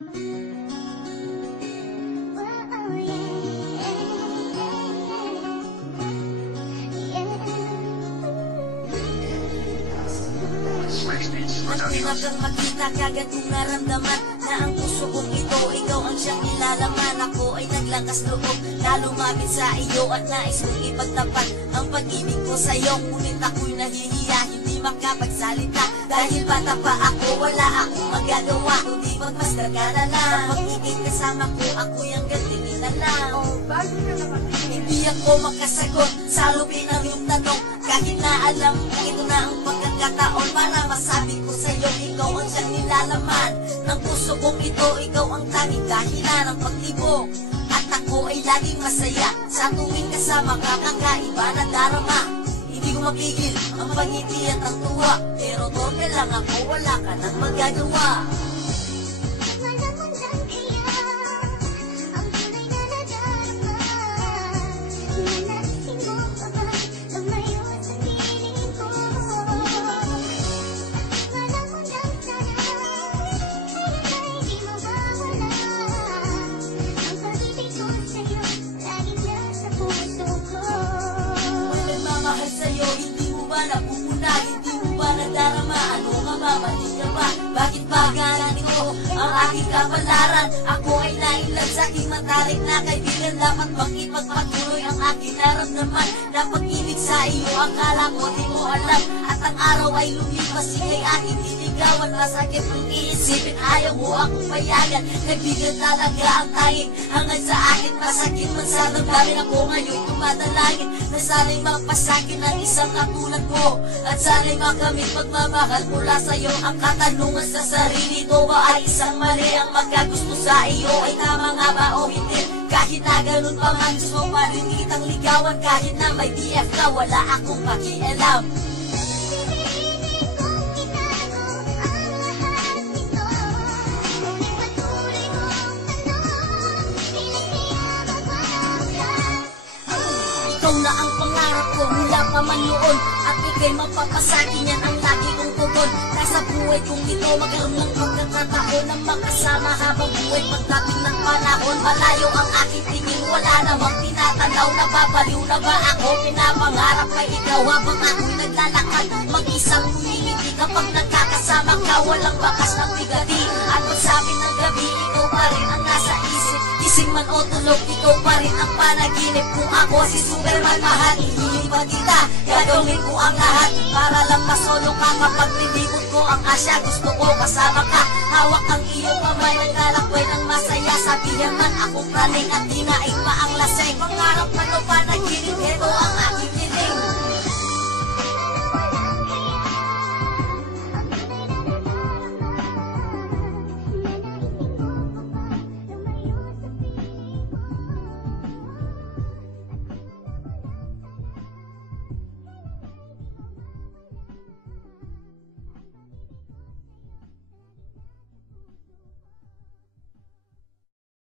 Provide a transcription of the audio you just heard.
Hanggang makita kagad kong naramdaman na ang puso kong ito, ikaw ang siyang nilalaman. Ako ay naglakas loob na lumapit sa iyo at nais kong ipagtapat ang pag-ibig ko sa'yo. Ngunit ako'y nahihiya, hindi makapagsalita dahil bata pa ako, wala akong magagawa kundi magmasdan ka na lang. Pag-ibig kasama ko, ako'y ang gantingin na lang. Hindi ako makasagot sa lupin ng iyong tanong, kahit na alam ito na ang pagkakataon para masabi ko sa'yo, ikaw ang siyang nilalaman ng puso kong ito, ikaw ang tanging dahilan ng pagtibok. At ako ay laging masaya sa tuwing kasama ka, kakaiba na darama. Hindi ko mapigil ang pangiti at ang tuwa, pero torpe lang ako, wala ka nang magagawa. Bakit ba ganito ang aking kapalaran? Ako ay nailag sa aking matarik na kaibigan. Dapat makipagpatuloy ang aking naramdaman na pag-ibig sa iyo. Akala ko di mo alam at ang araw ay lumipas, ika'y aking niligawan. Masakit ang iisipin, ayaw mo akong payagan. Kaibigan talaga ang tanging hangad sa akin. Masakit man sa damdamin, ako ngayon tumadalangin na sana'y mapasakin ang isang katulad mo at sana'y makamit pagmamahal mula sa'yo. Ang katanungan sa sarili ko ba ay isang mali? Ang magkagusto sa iyo ay tama nga ba o hindi? Kahit na ganun pa man, gusto pa rin kitang ligawan. Kahit na may BF ka, wala akong pakialam. Ikaw na ang pangarap ko mula pa man noon, at ika'y mapapasakin, yan ang lagi kong tugon. Nasa buhay kong ito, magkaroon ng pagkakataon ng makasama habang buhay. Pagdating ng panahon, malayo ang aking tingin, wala namang tinatanaw. Nababaliw na ba ako? Pinapangarap kay ikaw habang ako'y naglalakad, mag-isang humingiti. Kapag nagkakasama ka, walang bakas ng bigati. At pagsabi ng gabi, ikaw pa rin ang nasa isip. Gising man o tulog, ikaw pa rin ang panaginip. Kung ako si Superman, mahal, ihilipan kita. Gagawin ko ang lahat para lang masolo ka. Kapag nilibot ko ang asya, gusto ko kasama ka. Hawak ang iyong kamay, naglalakbay ng masaya. Sabihan man akong praning at dinaig pa ang laseng. Pangarap na